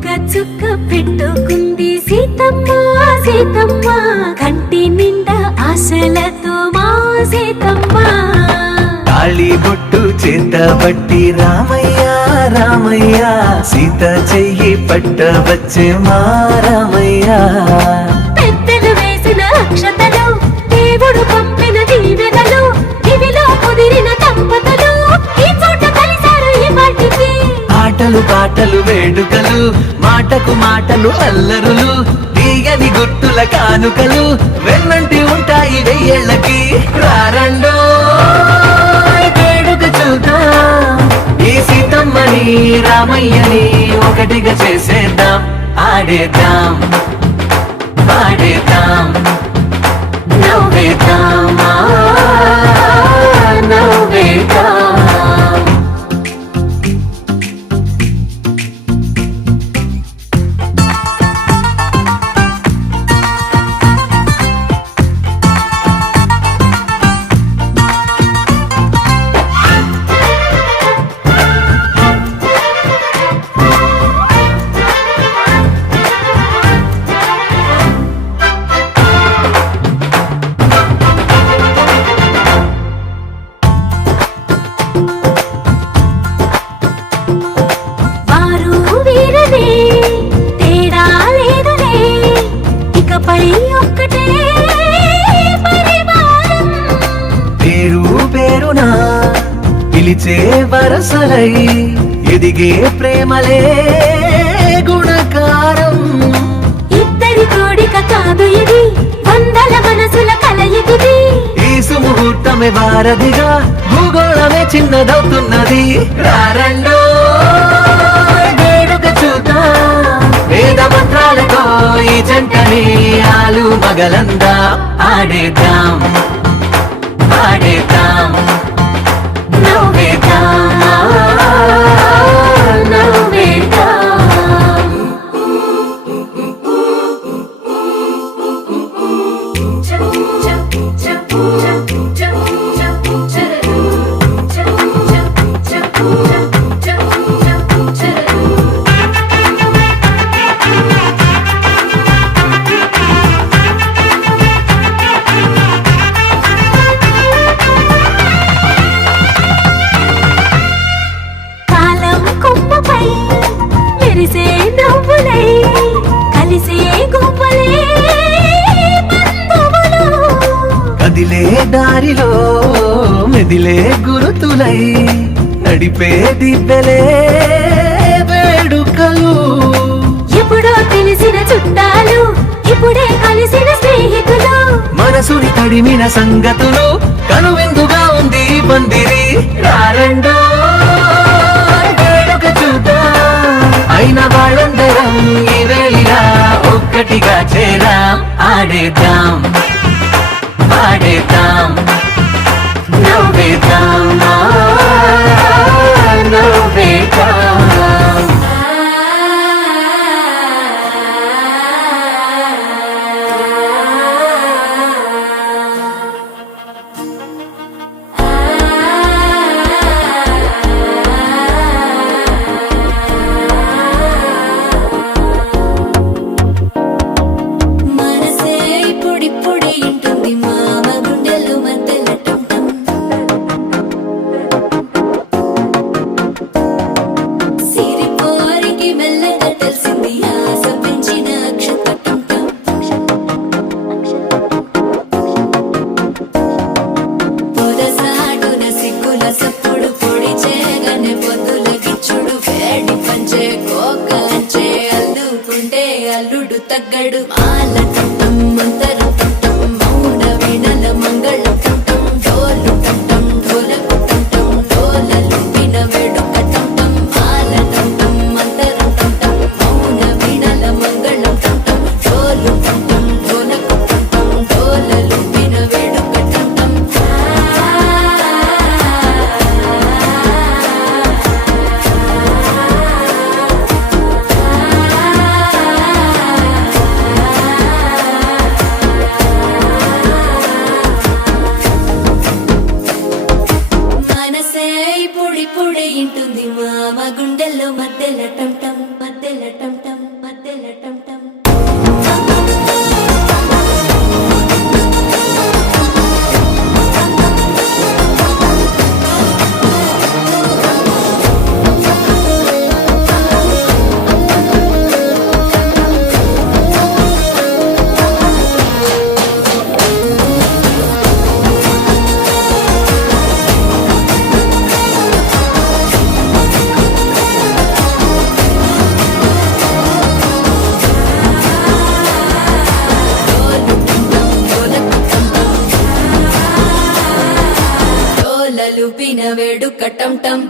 చుక్క పెట్టుకుంది సీతమ్మ సీతమ్మ కంటి నిండా ఆశలతో మా సీతమ్మ తాళి బొట్టు చేతబట్టి రామయ్య రామయ్య సీత చెయ్యి పట్టవచ్చే మా రామయ్య పెద్దలు వేసిన అక్షతలు దేవుడు పంపిన దీవెనలు ఇవిలో కుదిరిన దంపతులు ఈ చోట కలిసారు ఈ వాటికి ఆటలు పాటలు వేడుకలు మాటకు మాటలు అల్లరులు తీయని గుట్టుల కానుకలు వెన్నంటి ఉంటాయి వెయ్యేళ్ళకి రారండో వేడుక చూద్దాం ఈ సీతమ్మని రామయ్యని ఒకటిగా చేసేద్దాం ఆడేద్దాం పాడేద్దాం నవ్వేద్దాం నవ్వేద్దాం పిలిచే వరసలై ఎదిగే ప్రేమలే గుణకారం ఇద్దరి కోడిక కాదు ఇది వందల మనసుల కలయికిది ఈ సుముహూర్తమే వారధిగా భూగోళమే చిన్నదవుతున్నది రారండో వేడుక చూద్దాం వేద మంత్రాలతో ఈ జంటని ఆలు మగలందా ఆడేద్దాం పాడేద్దాం నవ్వేద్దాం నవ్వేద్దాం కదిలే దారిలో మెదిలే గురుతులై నడిపే దివ్వెలే వేడుకలు ఎప్పుడో తెలిసిన చుట్టాలు ఇప్పుడే కలిసిన స్నేహితులు మనసుని తడిమిన సంగతులు కనువిందుగా ఉంది పందిరి రారండో వేడుక చూద్దాం అయిన వాళ్ళందరం ఈ వేళ ఒక్కటిగా చేరాం ఆడేద్దాం పాడేద్దాం నవ్వేద్దాం నవ్వేద్దాం అల్లుడు తగ్గడు మాల టం మంతర టం మౌన వినల మంగళ టం డోలు టం ఢోలకు టం డోలలు విన వేడుక టం మాల టం మంతర టం మౌన వినల మంగళ టం డోలు టం ఢోలకు టం డోలలు విన వేడుక టం డోలలు పిన వేడుక టం టం